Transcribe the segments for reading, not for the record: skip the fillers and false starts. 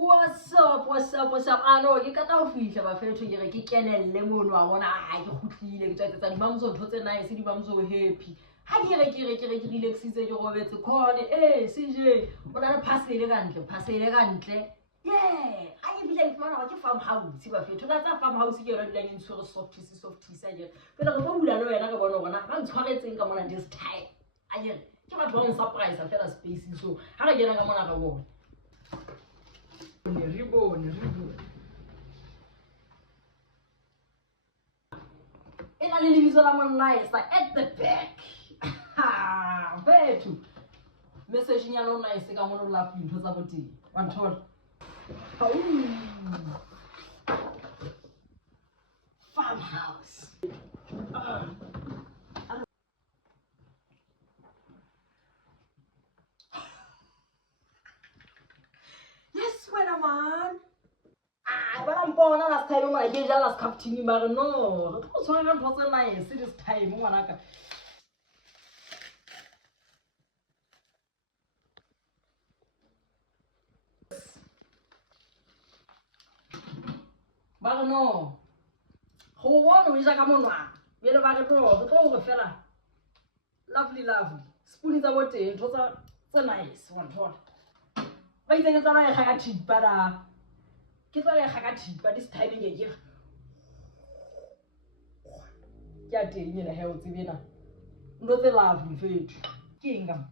What's up? I know ke ka o fihla ba fetho ke re ke kenelle mono wa bona a ke khutlile ke tsa di mamso thotse nice di mamso happy ha ke re relaxitse ke robetse khone CJ o na le parcel kantle yeah ha ke fihla ke fumana ke farmhouse ba fetho ka tsa farmhouse ke re dilang intshwere softies a je pele re go bula le wena ka bona bona ba ntshwaretseng ka mona this time a je ke batho ba surprise a fela space so ha re kena ka mona ka bona Ribone. In a little bit of nice, like at the back. Where to? Message in your nice, I want to laugh into somebody. One thought. Farmhouse. Man. But I'm born last time when I get last captain, but no, it was one person nice this time. But no, who won is a common one. We have a pro, the whole fella. Lovely. Spoon is about it was a nice one thought. Why they get on a hatchet, but get on a hatchet, but this time in a year. Getting in a healthy winner. Not the laughing food. Kingdom.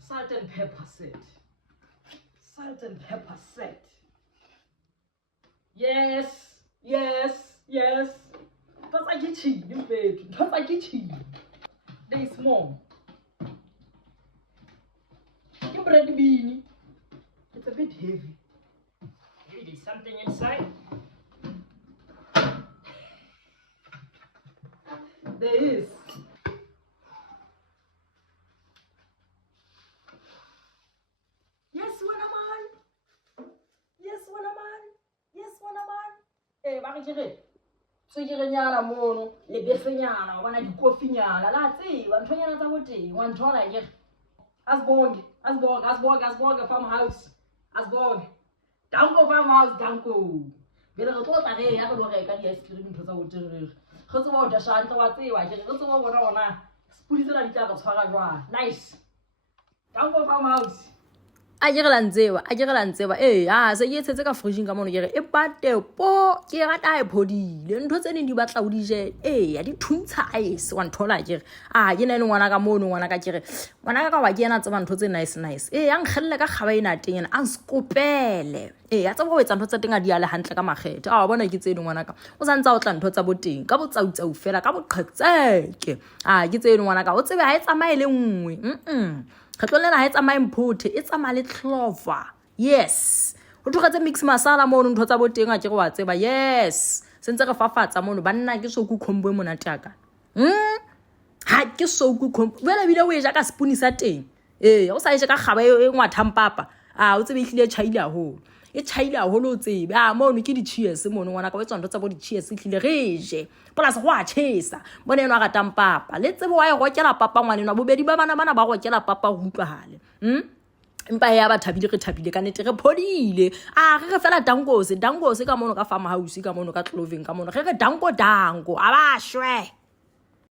Salt and pepper set. Yes. That's like itchy, you bed. That's like itchy. They small. Bread beanie. It's a bit heavy. Maybe there's something inside. There is. Yes, man. Bakijere. Tswekere nyana mono, le befenyana, wana dikofinyana, la tseba nthonyana tsa boteng, wa nthola ke. Asborg farmhouse. Asborg. Danko farmhouse, danko. Bele re tlo tla re ya go reka di ice cream ntho tsa go tirega. Go tswa o da shantla wa tsewa ke re go tswa bona. Spudi tsela di tla go tshwara jwa. Nice. Danko farmhouse. A ke re la ntsewa se ke tshetse ka fridge ka mono ke re e pate po ke rata e phodile ntho tse ne di batla o di je ya di thuntsha ice wa nthola ke re ke nene ngwana ka mono ngwana ka ke re ngwana ka wa ke ena tseba ntho tse nice ya nkgelle ka kgaba ena teng ena a nskopele a tsaba go etsa ntho tsa teng a di ale hantle ka magete bona ke tsene ngwana ka o santsa o tla ntho tsa boteng ka botsautsau fela ka boqhetseke ke tsene ngwana ka o tsebe ha e tsamaye le nngwe Katlolena ha e tsamaye mphuthe e tsamaya le clover yes o tlogetse mix masala mono ntho tsa boteng a ke go wa tseba yes sentse re fafatsa mono banna ke so ku khombo e monate aka ha ke so ku khombo wela bile o e ja ka spoon sa teng o sa e ka gaba e ngwathang papa o tsebe ihlile chaile haholo o tsebe mono ke di cheers mono ngwana ka wetsa ntho tsa bo di cheers ihlile re je plus go a chesa bone eno a ratang papa le tsebe wa e gokela papa ngwane na bobedi ba bana ba gokela papa go utlwahale empa ya ba thabile re thabile ka nete re phodile re fela danko ka mono ka farmhouse ka mono ka clothing ka mono re danko a ba shwe